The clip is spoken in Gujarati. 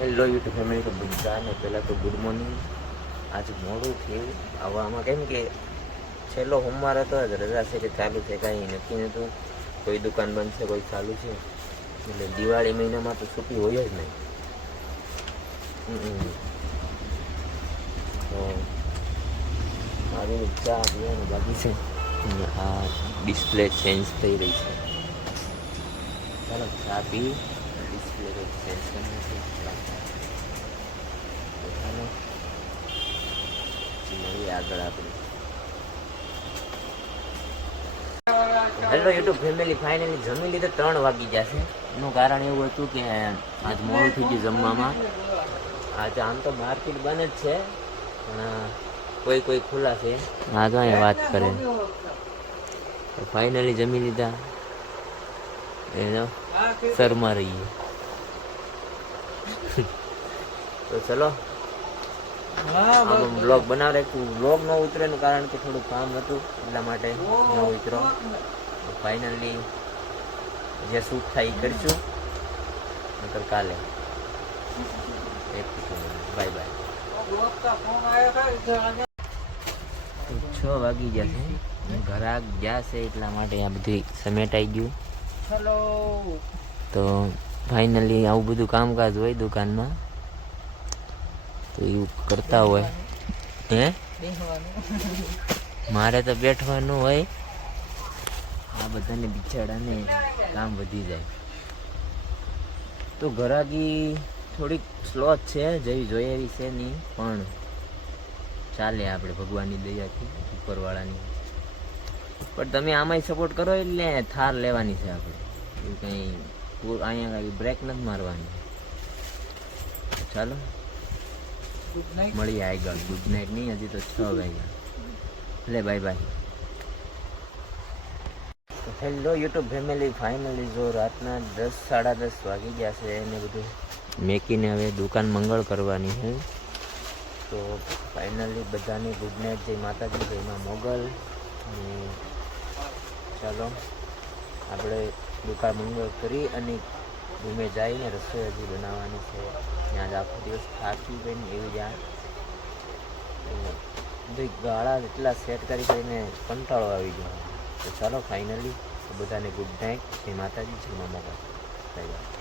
હેલો યુટ્યુબ ફેમિલી તો બધાને પહેલાં તો ગુડ મોર્નિંગ આજે મોડું થયું. આવવામાં કેમ કે છેલ્લો સોમવાર હતો જ રજા છે કે ચાલુ છે, કાંઈ નક્કી નહોતું. કોઈ દુકાન બંધ છે, કોઈ ચાલુ છે. એટલે દિવાળી મહિનામાં તો છૂટી હોય જ નહીં. તો મારી ચા પીવાનું બાકી છે. આ ડિસ્પ્લે ચેન્જ થઈ રહી છે. ચાલો, ચા પી. ડિસ્પ્લે ચેન્જ કરી નાખીએ તો ચાલો પછી મળીએ આગળ આપણે. હેલો યુટ્યુબ ફેમિલી ફાઇનલી જમી લીધે, ત્રણ વાગી જશે એનું કારણ એવું હતું કે આજ મોડું થઈ ગયું જમવામાં. આજે આમ તો માર્કેટ બંધ જ છે, પણ કોઈ કોઈ ખુલ્લા છે. હા તો અહીંયા વાત કરે. ફાઇનલી જમી લીધા. એનો શર્મા રહીએ. તો ચલો. બ્લોગ બનાવ રાખ્યું. બ્લોગ ન ઉતરે કારણ કે થોડું કામ હતું એટલા માટે ન ઉતરો ફાઇનલી જે શૂટ થાય એ કરશું. નકર કાલે. બાય બાય છ વાગી ગયા છે. ઘરાક ગયા છે એટલા માટે આ બધું સમેટાઈ ગયું. તો ફાઇનલી આવું બધું કામકાજ હોય દુકાનમાં. તો એવું કરતા હોય. હે? મારે તો બેઠવાનું હોય. આ બધાને બિચારાને કામ વધી જાય. તો ઘરાકી થોડીક સ્લો છે જેવી જોઈએ એવી છે નહીં પણ ચાલે આપણે ભગવાનની દયાથી ઉપરવાળાની. પણ તમે આમાંય સપોર્ટ કરો એટલે થાર લેવાની છે આપણે. એવું કંઈ અહીંયા બ્રેક નથી મારવાની. ચાલો. મળીએ આગળ ગુડ નાઇટ નહીં, હજી તો છ વાગ્યા. લે બાય બાય તો હેલો યુટ્યુબ ફેમિલી ફાઇનલી જો રાતના દસ, સાડા દસ વાગી ગયા છે એને બધું. મેકીને હવે દુકાન મંગળ કરવાની છે તો ફાઇનલી બધાને ગુડ નાઇટ જય માતાજી, જય માં મોગલ. અને ચાલો, આપણે દુકાન મંગળ કરી અને રૂમે જઈને રસોઈ હજી બનાવવાની છે. ત્યાં જ આખો દિવસ થાકી ગઈને એવી બધી ગાળા એટલા સેટ કરી કરીને કંટાળો આવી ગયો. તો ચાલો ફાઇનલી બધાને ગુડ નાઇટ જય માતાજી, જય મા મોગલ બાય બાય